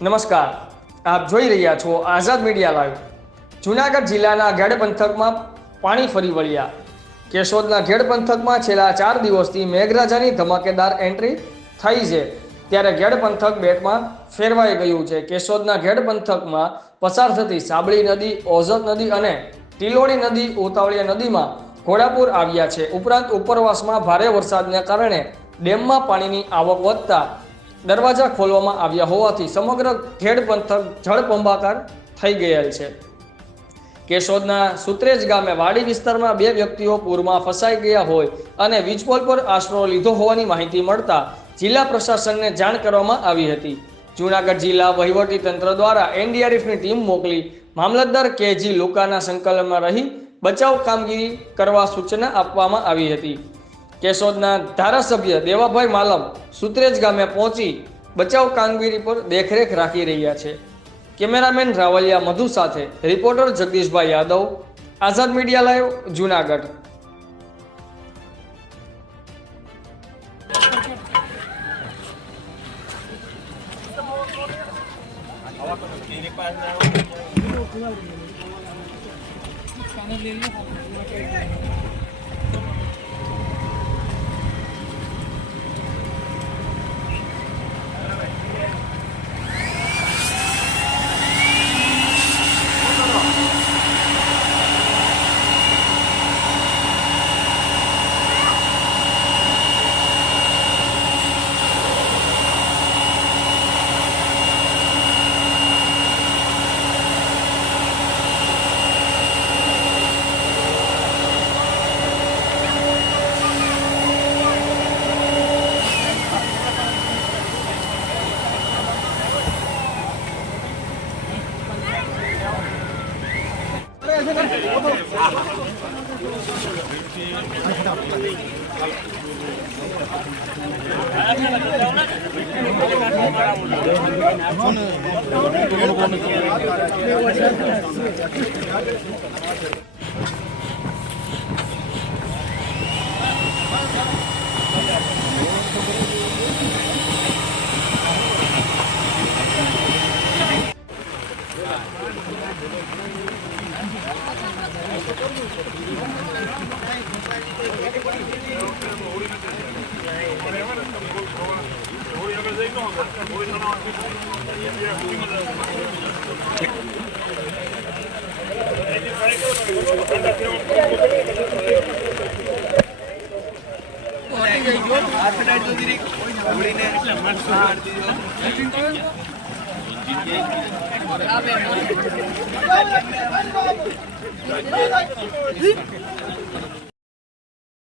નમસ્કાર, આપ જોઈ રહ્યા છો આઝાદ મીડિયા લાઈવ। જૂનાગઢ જિલ્લાના ગેડ પંથકમાં પાણી ફરી વળ્યા। કેશોદના ગેડ પંથકમાં છેલ્લા 4 દિવસથી મેઘરાજાની ધમાકેદાર એન્ટ્રી થઈ છે, ત્યારે ગેડ પંથક બેટમાં ફેરવાઈ ગયું છે। કેશોદના ગેડ પંથકમાં પસાર થતી સાબળી નદી, ઓઝત નદી અને ટીલોડી નદી ઉતાવળિયા નદીમાં ઘોડાપુર આવ્યા છે। ઉપરાંત ઉપરવાસમાં ભારે વરસાદને કારણે ડેમમાં પાણીની આવક વધતા દરવાજા ખોલવામાં આવ્યા હોવાથી સમગ્ર ગેડ પંથક જળબંબાકાર થઈ ગયેલ છે। કેશોદના સુત્રેજ ગામે વાડી વિસ્તારમાં 2 વ્યક્તિઓ પૂરમાં ફસાઈ ગયા હોય અને વીજપોલ પર આશરો લીધો હોવાની માહિતી મળતા જિલ્લા પ્રશાસનને જાણ કરવામાં આવી હતી। જૂનાગઢ જિલ્લા વહીવટી તંત્ર દ્વારા એનડીઆરએફની ટીમ મોકલી મામલતદાર કેજી લુકાના સંકલનમાં રહી બચાવ કામગીરી કરવા સૂચના આપવામાં આવી હતી। કેશોદના ધારાસભ્ય દેવાભાઈ માલમ સુત્રેજ ગામે પહોંચી બચાવ કામગીરી પર દેખરેખ રાખી રહ્યા છે। કેમેરામેન રાવલિયા મધુ સાથે રિપોર્ટર જગદીશભાઈ યાદવ, આઝાદ મીડિયા લાઈવ, જૂનાગઢ।